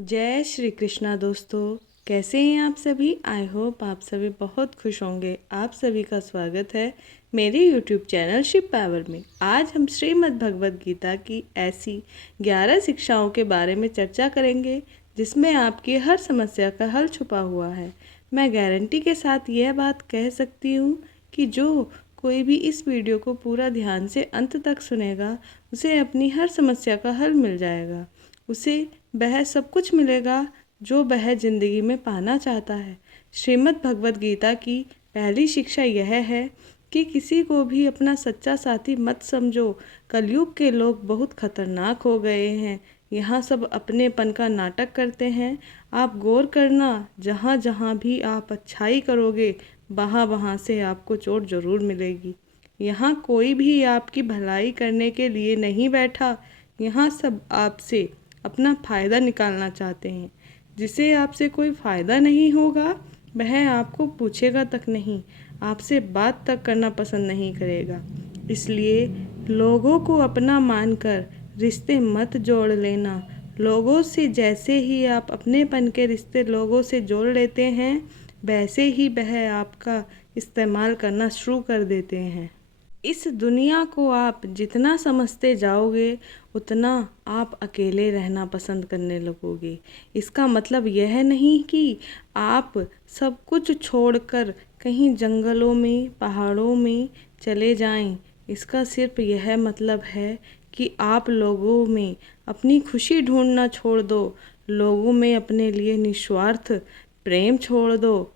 जय श्री कृष्णा दोस्तों, कैसे हैं आप सभी। आई होप आप सभी बहुत खुश होंगे। आप सभी का स्वागत है मेरे यूट्यूब चैनल शिव पावर में। आज हम श्रीमद् भगवद गीता की ऐसी 11 शिक्षाओं के बारे में चर्चा करेंगे जिसमें आपकी हर समस्या का हल छुपा हुआ है। मैं गारंटी के साथ यह बात कह सकती हूँ कि जो कोई भी इस वीडियो को पूरा ध्यान से अंत तक सुनेगा उसे अपनी हर समस्या का हल मिल जाएगा। उसे वह सब कुछ मिलेगा जो वह जिंदगी में पाना चाहता है। श्रीमद् भगवद गीता की पहली शिक्षा यह है कि किसी को भी अपना सच्चा साथी मत समझो। कलयुग के लोग बहुत खतरनाक हो गए हैं। यहाँ सब अपनेपन का नाटक करते हैं। आप गौर करना, जहाँ जहाँ भी आप अच्छाई करोगे वहाँ वहाँ से आपको चोट जरूर मिलेगी। यहाँ कोई भी आपकी भलाई करने के लिए नहीं बैठा। यहाँ सब आपसे अपना फ़ायदा निकालना चाहते हैं। जिसे आपसे कोई फ़ायदा नहीं होगा वह आपको पूछेगा तक नहीं, आपसे बात तक करना पसंद नहीं करेगा। इसलिए लोगों को अपना मानकर रिश्ते मत जोड़ लेना। लोगों से जैसे ही आप अपनेपन के रिश्ते लोगों से जोड़ लेते हैं वैसे ही वह आपका इस्तेमाल करना शुरू कर देते हैं। इस दुनिया को आप जितना समझते जाओगे उतना आप अकेले रहना पसंद करने लगोगे। इसका मतलब यह नहीं कि आप सब कुछ छोड़कर कहीं जंगलों में पहाड़ों में चले जाएं। इसका सिर्फ यह मतलब है कि आप लोगों में अपनी खुशी ढूंढना छोड़ दो। लोगों में अपने लिए निस्वार्थ प्रेम छोड़ दो।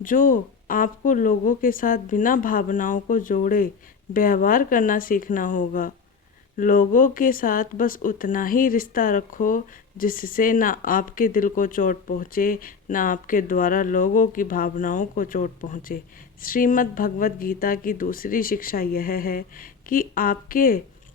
जो आपको लोगों के साथ बिना भावनाओं को जोड़े व्यवहार करना सीखना होगा। लोगों के साथ बस उतना ही रिश्ता रखो जिससे ना आपके दिल को चोट पहुँचे, ना आपके द्वारा लोगों की भावनाओं को चोट पहुँचे। श्रीमद् भगवद गीता की दूसरी शिक्षा यह है कि आपके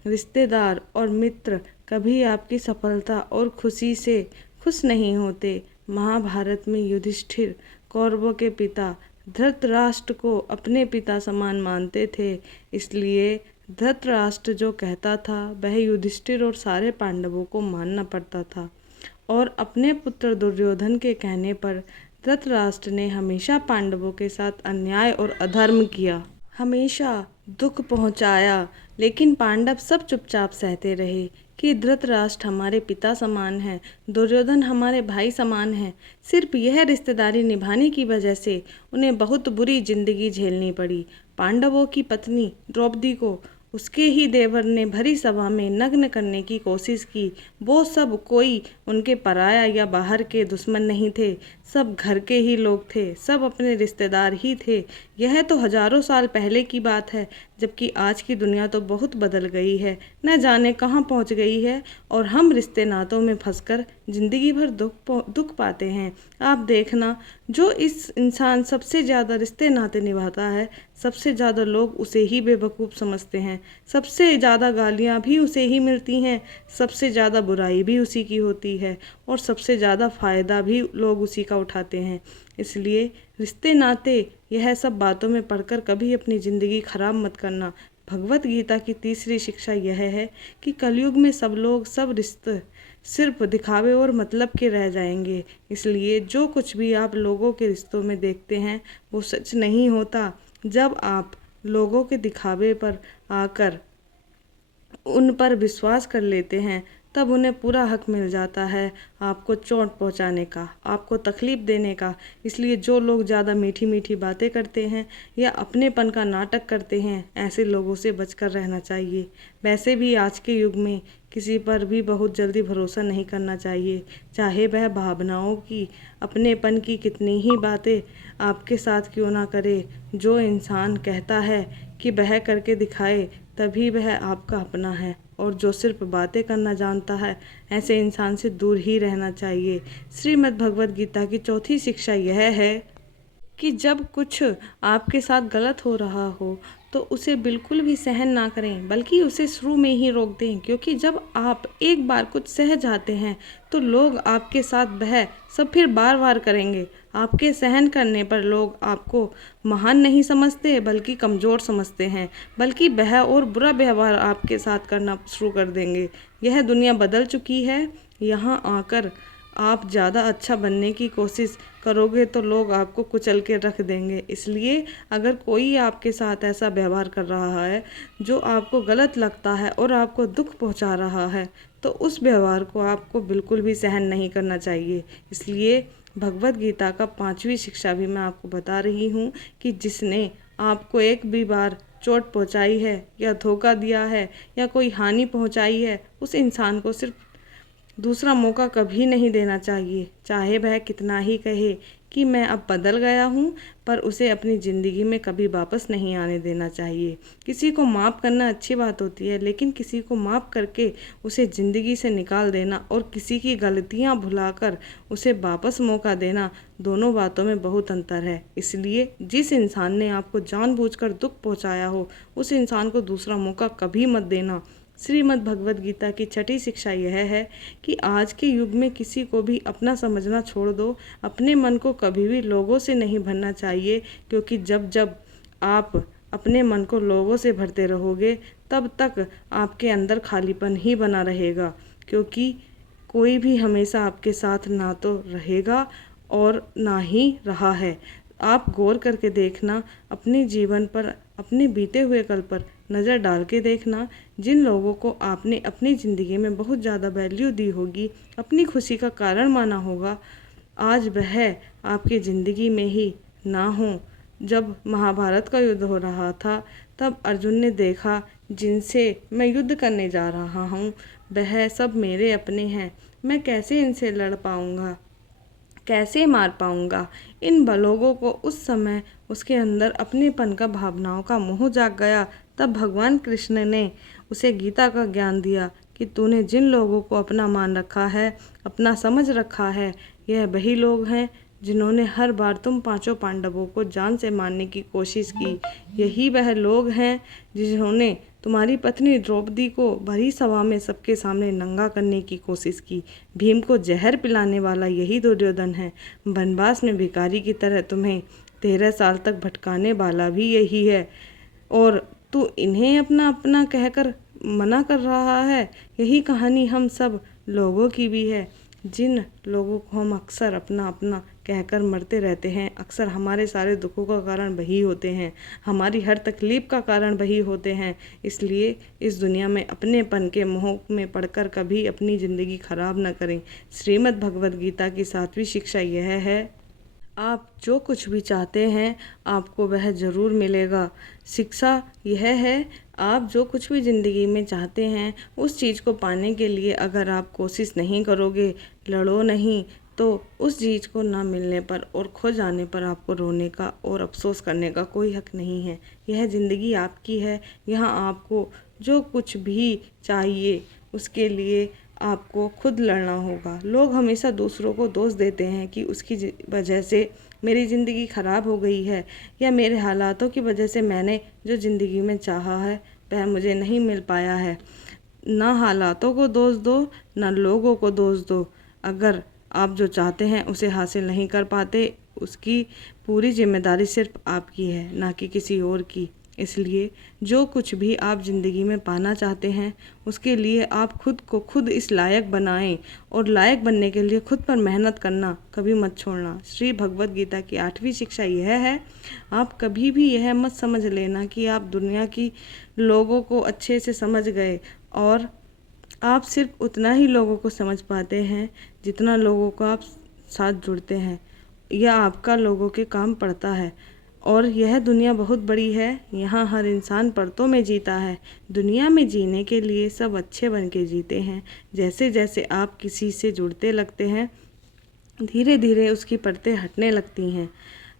रिश्तेदार और मित्र कभी आपकी सफलता और खुशी से खुश नहीं होते। महाभारत में युधिष्ठिर कौरवों के पिता धृतराष्ट्र को अपने पिता समान मानते थे। इसलिए धृतराष्ट्र जो कहता था वह युधिष्ठिर और सारे पांडवों को मानना पड़ता था। और अपने पुत्र दुर्योधन के कहने पर धृतराष्ट्र ने हमेशा पांडवों के साथ अन्याय और अधर्म किया, हमेशा दुख पहुंचाया। लेकिन पांडव सब चुपचाप सहते रहे कि धृतराष्ट्र हमारे पिता समान है, दुर्योधन हमारे भाई समान है। सिर्फ यह रिश्तेदारी निभाने की वजह से उन्हें बहुत बुरी जिंदगी झेलनी पड़ी। पांडवों की पत्नी द्रौपदी को उसके ही देवर ने भरी सभा में नग्न करने की कोशिश की। वो सब कोई उनके पराया या बाहर के दुश्मन नहीं थे, सब घर के ही लोग थे, सब अपने रिश्तेदार ही थे। यह तो हजारों साल पहले की बात है, जबकि आज की दुनिया तो बहुत बदल गई है, न जाने कहाँ पहुँच गई है। और हम रिश्ते नातों में फंसकर जिंदगी भर दुख पाते हैं। आप देखना, जो इस इंसान सबसे ज़्यादा रिश्ते नाते निभाता है सबसे ज़्यादा लोग उसे ही बेवकूफ़ समझते हैं, सबसे ज़्यादा गालियाँ भी उसे ही मिलती हैं, सबसे ज़्यादा बुराई भी उसी की होती है और सबसे ज़्यादा फ़ायदा भी लोग उसी का उठाते हैं। इसलिए रिश्ते नाते यह सब बातों में पढ़कर कभी अपनी ज़िंदगी खराब मत करना। भगवत गीता की तीसरी शिक्षा यह है कि कलयुग में सब लोग सब रिश्ते सिर्फ दिखावे और मतलब के रह जाएंगे। इसलिए जो कुछ भी आप लोगों के रिश्तों में देखते हैं वो सच नहीं होता। जब आप लोगों के दिखावे पर आकर उन पर विश्वास कर लेते हैं तब उन्हें पूरा हक मिल जाता है आपको चोट पहुंचाने का, आपको तकलीफ़ देने का। इसलिए जो लोग ज़्यादा मीठी मीठी बातें करते हैं या अपनेपन का नाटक करते हैं ऐसे लोगों से बचकर रहना चाहिए। वैसे भी आज के युग में किसी पर भी बहुत जल्दी भरोसा नहीं करना चाहिए, चाहे वह भावनाओं की अपनेपन की कितनी ही बातें आपके साथ क्यों ना करे। जो इंसान कहता है कि वह करके दिखाए तभी वह आपका अपना है, और जो सिर्फ बातें करना जानता है ऐसे इंसान से दूर ही रहना चाहिए। श्रीमद् भगवद गीता की चौथी शिक्षा यह है कि जब कुछ आपके साथ गलत हो रहा हो तो उसे बिल्कुल भी सहन ना करें, बल्कि उसे शुरू में ही रोक दें। क्योंकि जब आप एक बार कुछ सह जाते हैं तो लोग आपके साथ वह सब फिर बार बार करेंगे। आपके सहन करने पर लोग आपको महान नहीं समझते बल्कि कमज़ोर समझते हैं, बल्कि वह और बुरा व्यवहार आपके साथ करना शुरू कर देंगे। यह दुनिया बदल चुकी है। यहाँ आकर आप ज़्यादा अच्छा बनने की कोशिश करोगे तो लोग आपको कुचल के रख देंगे। इसलिए अगर कोई आपके साथ ऐसा व्यवहार कर रहा है जो आपको गलत लगता है और आपको दुख पहुंचा रहा है, तो उस व्यवहार को आपको बिल्कुल भी सहन नहीं करना चाहिए। इसलिए भगवत गीता का 5वीं शिक्षा भी मैं आपको बता रही हूँ कि जिसने आपको एक भी बार चोट पहुंचाई है या धोखा दिया है या कोई हानि पहुंचाई है, उस इंसान को सिर्फ दूसरा मौका कभी नहीं देना चाहिए। चाहे वह कितना ही कहे कि मैं अब बदल गया हूँ, पर उसे अपनी ज़िंदगी में कभी वापस नहीं आने देना चाहिए। किसी को माफ़ करना अच्छी बात होती है, लेकिन किसी को माफ़ करके उसे ज़िंदगी से निकाल देना और किसी की गलतियाँ भुलाकर उसे वापस मौका देना, दोनों बातों में बहुत अंतर है। इसलिए जिस इंसान ने आपको जानबूझकर दुख पहुँचाया हो, उस इंसान को दूसरा मौका कभी मत देना। श्रीमद् भगवद गीता की 6ठी शिक्षा यह है कि आज के युग में किसी को भी अपना समझना छोड़ दो। अपने मन को कभी भी लोगों से नहीं भरना चाहिए, क्योंकि जब जब आप अपने मन को लोगों से भरते रहोगे तब तक आपके अंदर खालीपन ही बना रहेगा, क्योंकि कोई भी हमेशा आपके साथ ना तो रहेगा और ना ही रहा है। आप गौर करके देखना, अपने जीवन पर, अपने बीते हुए कल पर नज़र डाल के देखना। जिन लोगों को आपने अपनी ज़िंदगी में बहुत ज़्यादा वैल्यू दी होगी, अपनी खुशी का कारण माना होगा, आज वह आपकी ज़िंदगी में ही ना हो। जब महाभारत का युद्ध हो रहा था, तब अर्जुन ने देखा जिनसे मैं युद्ध करने जा रहा हूँ वह सब मेरे अपने हैं, मैं कैसे इनसे लड़ पाऊँगा, कैसे मार पाऊंगा। इन लोगों को उस समय उसके अंदर अपनेपन का, भावनाओं का मोह जाग गया। तब भगवान कृष्ण ने उसे गीता का ज्ञान दिया कि तूने जिन लोगों को अपना मान रखा है, अपना समझ रखा है, यह वही लोग हैं जिन्होंने हर बार तुम 5 पांडवों को जान से मारने की कोशिश की। यही वह लोग हैं जिन्होंने तुम्हारी पत्नी द्रौपदी को भरी सभा में सबके सामने नंगा करने की कोशिश की। भीम को जहर पिलाने वाला यही दुर्योधन है। वनवास में भिखारी की तरह तुम्हें 13 साल तक भटकाने वाला भी यही है, और तू इन्हें अपना अपना कहकर मना कर रहा है। यही कहानी हम सब लोगों की भी है। जिन लोगों को हम अक्सर अपना अपना कहकर मरते रहते हैं, अक्सर हमारे सारे दुखों का कारण वही होते हैं, हमारी हर तकलीफ़ का कारण वही होते हैं। इसलिए इस दुनिया में अपनेपन के मोह में पड़कर कभी अपनी ज़िंदगी खराब न करें। श्रीमद् भगवद गीता की 7वीं शिक्षा यह है, आप जो कुछ भी चाहते हैं आपको वह ज़रूर मिलेगा। शिक्षा यह है, आप जो कुछ भी ज़िंदगी में चाहते हैं उस चीज़ को पाने के लिए अगर आप कोशिश नहीं करोगे, लड़ो नहीं, तो उस चीज़ को ना मिलने पर और खो जाने पर आपको रोने का और अफसोस करने का कोई हक नहीं है। यह ज़िंदगी आपकी है। यहाँ आपको जो कुछ भी चाहिए उसके लिए आपको खुद लड़ना होगा। लोग हमेशा दूसरों को दोष देते हैं कि उसकी वजह से मेरी ज़िंदगी ख़राब हो गई है, या मेरे हालातों की वजह से मैंने जो ज़िंदगी में चाहा है वह मुझे नहीं मिल पाया है। ना हालातों को दोष दो, ना लोगों को दोष दो। अगर आप जो चाहते हैं उसे हासिल नहीं कर पाते, उसकी पूरी जिम्मेदारी सिर्फ आपकी है, ना कि किसी और की। इसलिए जो कुछ भी आप ज़िंदगी में पाना चाहते हैं उसके लिए आप खुद को खुद इस लायक बनाएं, और लायक बनने के लिए खुद पर मेहनत करना कभी मत छोड़ना। श्री भगवद गीता की 8वीं शिक्षा यह है, आप कभी भी यह मत समझ लेना कि आप दुनिया की लोगों को अच्छे से समझ गए, और आप सिर्फ उतना ही लोगों को समझ पाते हैं जितना लोगों को आप साथ जुड़ते हैं या आपका लोगों के काम पड़ता है। और यह दुनिया बहुत बड़ी है, यहाँ हर इंसान परतों में जीता है। दुनिया में जीने के लिए सब अच्छे बन के जीते हैं। जैसे जैसे आप किसी से जुड़ते लगते हैं, धीरे धीरे उसकी परतें हटने लगती हैं।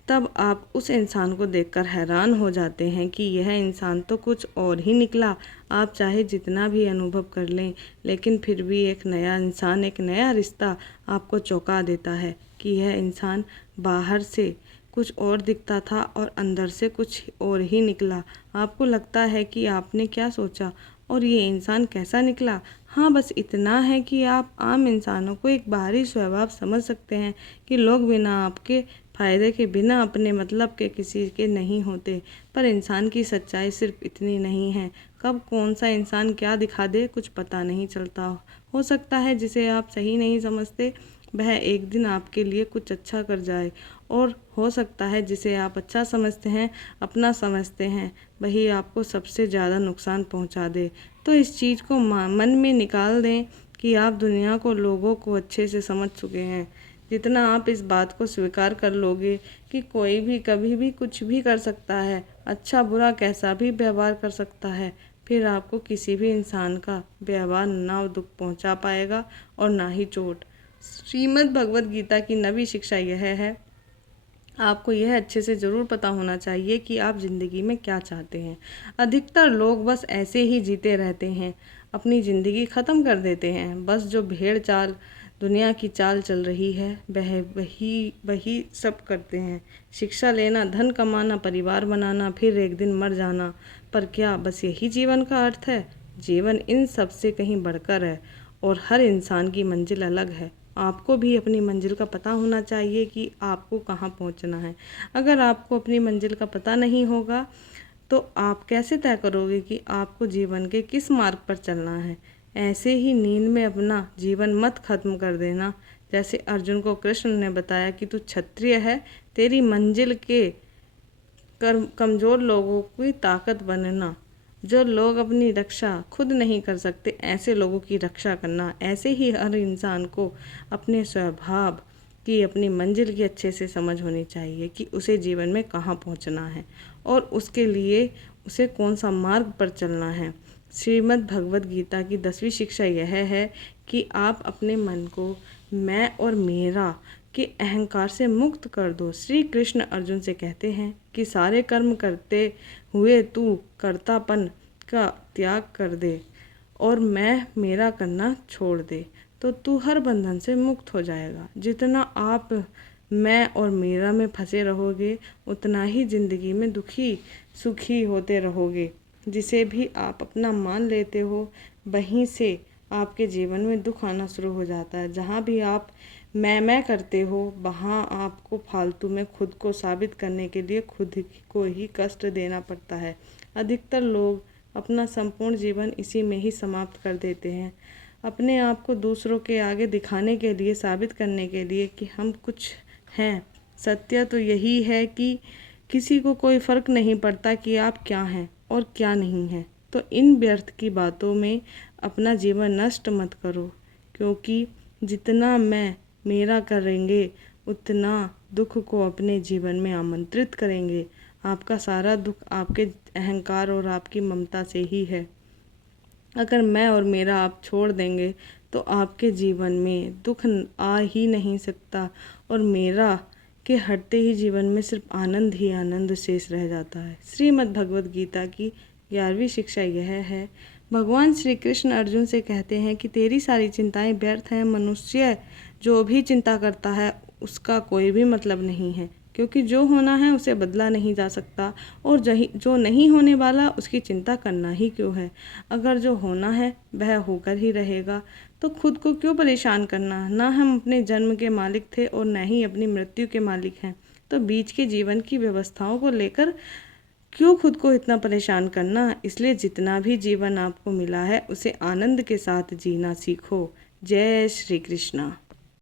तब आप उस इंसान को देखकर हैरान हो जाते हैं कि यह इंसान तो कुछ और ही निकला। आप चाहे जितना भी अनुभव कर लें, लेकिन फिर भी एक नया इंसान, एक नया रिश्ता आपको चौंका देता है कि यह इंसान बाहर से कुछ और दिखता था और अंदर से कुछ और ही निकला। आपको लगता है कि आपने क्या सोचा और ये इंसान कैसा निकला। हाँ, बस इतना है कि आप आम इंसानों को एक बाहरी स्वभाव समझ सकते हैं कि लोग बिना आपके फ़ायदे के, बिना अपने मतलब के किसी के नहीं होते। पर इंसान की सच्चाई सिर्फ इतनी नहीं है। कब कौन सा इंसान क्या दिखा दे कुछ पता नहीं चलता। हो सकता है जिसे आप सही नहीं समझते वह एक दिन आपके लिए कुछ अच्छा कर जाए, और हो सकता है जिसे आप अच्छा समझते हैं, अपना समझते हैं, वही आपको सबसे ज़्यादा नुकसान पहुंचा दे। तो इस चीज़ को मन में निकाल दें कि आप दुनिया को, लोगों को अच्छे से समझ चुके हैं। जितना आप इस बात को स्वीकार कर लोगे कि कोई भी कभी भी कुछ भी कर सकता है, अच्छा बुरा कैसा भी व्यवहार कर सकता है, फिर आपको किसी भी इंसान का व्यवहार ना दुख पहुंचा पाएगा और ना ही चोट। श्रीमद् भगवत गीता की नवी शिक्षा यह है, आपको यह अच्छे से ज़रूर पता होना चाहिए कि आप ज़िंदगी में क्या चाहते हैं। अधिकतर लोग बस ऐसे ही जीते रहते हैं, अपनी ज़िंदगी ख़त्म कर देते हैं। बस जो भेड़ चाल दुनिया की चाल चल रही है, वह वही वही सब करते हैं। शिक्षा लेना, धन कमाना, परिवार बनाना, फिर एक दिन मर जाना। पर क्या बस यही जीवन का अर्थ है? जीवन इन सब से कहीं बढ़कर है, और हर इंसान की मंजिल अलग है। आपको भी अपनी मंजिल का पता होना चाहिए कि आपको कहाँ पहुँचना है। अगर आपको अपनी मंजिल का पता नहीं होगा तो आप कैसे तय करोगे कि आपको जीवन के किस मार्ग पर चलना है। ऐसे ही नींद में अपना जीवन मत खत्म कर देना। जैसे अर्जुन को कृष्ण ने बताया कि तू क्षत्रिय है, तेरी मंजिल के कमज़ोर लोगों की ताकत बनना। जो लोग अपनी रक्षा खुद नहीं कर सकते, ऐसे लोगों की रक्षा करना। ऐसे ही हर इंसान को अपने स्वभाव की, अपनी मंजिल की अच्छे से समझ होनी चाहिए कि उसे जीवन में कहाँ पहुँचना है और उसके लिए उसे कौन सा मार्ग पर चलना है। श्रीमद् भगवत गीता की 10वीं शिक्षा यह है कि आप अपने मन को मैं और मेरा के अहंकार से मुक्त कर दो। श्री कृष्ण अर्जुन से कहते हैं कि सारे कर्म करते हुए तू कर्तापन का त्याग कर दे और मैं मेरा करना छोड़ दे, तो तू हर बंधन से मुक्त हो जाएगा। जितना आप मैं और मेरा में फंसे रहोगे, उतना ही ज़िंदगी में दुखी सुखी होते रहोगे। जिसे भी आप अपना मान लेते हो, वहीं से आपके जीवन में दुख आना शुरू हो जाता है। जहाँ भी आप मैं करते हो, वहाँ आपको फालतू में खुद को साबित करने के लिए खुद को ही कष्ट देना पड़ता है। अधिकतर लोग अपना संपूर्ण जीवन इसी में ही समाप्त कर देते हैं, अपने आप को दूसरों के आगे दिखाने के लिए, साबित करने के लिए कि हम कुछ हैं। सत्य तो यही है कि किसी को कोई फ़र्क नहीं पड़ता कि आप क्या हैं और क्या नहीं हैं। तो इन व्यर्थ की बातों में अपना जीवन नष्ट मत करो, क्योंकि जितना मैं मेरा करेंगे, उतना दुख को अपने जीवन में आमंत्रित करेंगे। आपका सारा दुख आपके अहंकार और आपकी ममता से ही है। अगर मैं और मेरा आप छोड़ देंगे तो आपके जीवन में दुख आ ही नहीं सकता, और मेरा के हटते ही जीवन में सिर्फ आनंद ही आनंद शेष रह जाता है। श्रीमद् भगवत गीता की 11वीं शिक्षा यह है, भगवान श्री कृष्ण अर्जुन से कहते हैं कि तेरी सारी चिंताएं व्यर्थ हैं। मनुष्य जो भी चिंता करता है उसका कोई भी मतलब नहीं है, क्योंकि जो होना है उसे बदला नहीं जा सकता, और जो नहीं होने वाला उसकी चिंता करना ही क्यों है। अगर जो होना है वह होकर ही रहेगा, तो खुद को क्यों परेशान करना। ना हम अपने जन्म के मालिक थे और न ही अपनी मृत्यु के मालिक हैं, तो बीच के जीवन की व्यवस्थाओं को लेकर क्यों खुद को इतना परेशान करना। इसलिए जितना भी जीवन आपको मिला है उसे आनंद के साथ जीना सीखो। जय श्री कृष्णा।